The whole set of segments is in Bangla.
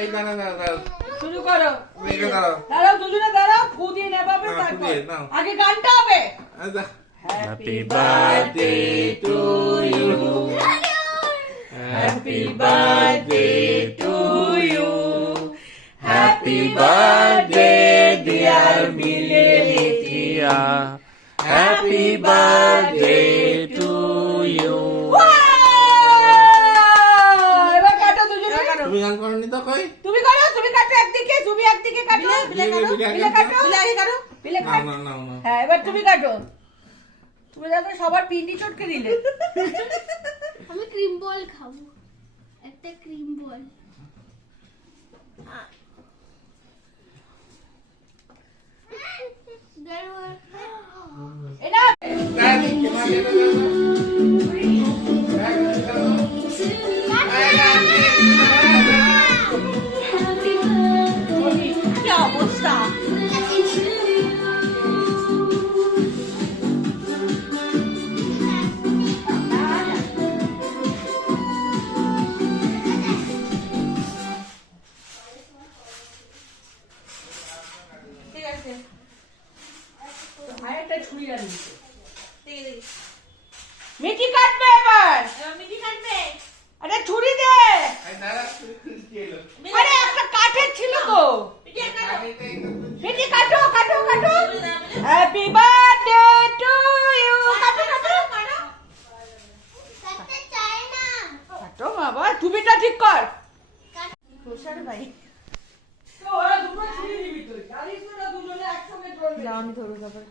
এই দাঁড়া দাঁড়া দাঁড়া শুরু করো। রেখে দাঁড়াও। দাঁড়াও দুজনে দাঁড়াও, ফু দিয়ে নেবাবে হ্যাঁ, ফু তারপর। দিয়ে নাও। আগে গানটা হবে। আচ্ছা। Happy birthday to you. Happy birthday to you. Happy birthday dear Militia. Happy birthday to you. এবার কাটো দুজনে। তুমি গান করনি তো কই? তুমি করো, তুমি কাটো একদিকে, তুমি একদিকে কাটো। বিলে কাটো। বিলে কাটো। বিলে আগে কাটো। বিলে না কাটো। না না না। হ্যাঁ, এবার তুমি কাটো। তুমি দেখো সবার পিন্ডি চটকে দিলে। আমি ক্রিম বল খাবো, একটা ক্রিম বল। এটা Daddy, come on, get কি অবস্থা? ঠিক আছে। আরেকটা ছুরি আনি। মিঠি কাটবে এবার। মিঠি কাটবে। আরে ছুরি দে। আরে একটা কাঠের ছিল তো। মিঠি কাটো কাটো কাটো। Happy birthday to you. কাটো কাটো কাটো। কাটতে চাই না। কাটো বাবা, টুপিটা ঠিক কর। প্রসাদ ভাই। তো ওরা দুটো ছুরি নিবি তুই। জানিস তো না দুজনে একসঙ্গে চলবে। দাও আমি ধরো তারপর।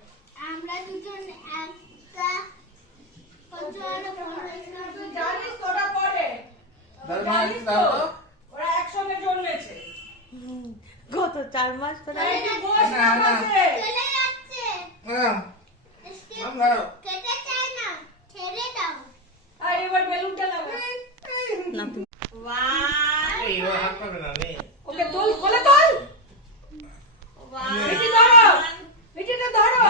আমরা দুজন একটা পঞ্চান্ন তুই জানিস তো ওটা পরে। জানিস তো ওরা একসঙ্গে জন্মেছে। গত 4 মাস ধরে এই যে বস না, না। আছে। চলে যাচ্ছে। নাম দাঁড়াও। কেটে চাই না, ছেড়ে দাও। আর এবার বেলুনটা লাগা। না তুমি এই ও হাত পাবে না নে। ওকে তোল, কোলে তোল। মিঠি ধরো। মিঠিটা ধরো।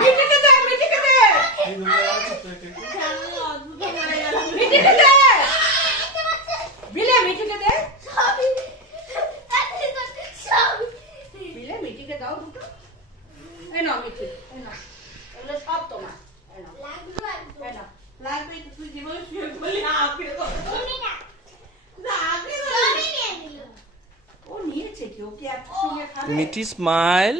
মিঠিকে দে, মিঠিকে দে। এই দুটো আছে তো এটা। মিঠিকে দে। বিলে মিঠিকে দে। বিলে মিঠিকে দাও দুটো। এই নাও মিঠি, এই নাও। এগুলো সব তোমার। এই নাও, এই নাও। লাগবে তুই জীবন শুয়ে বলি আপনি তো ও নিয়েছে কি? ও কি একসঙ্গে খাবে? মিঠি স্মাইল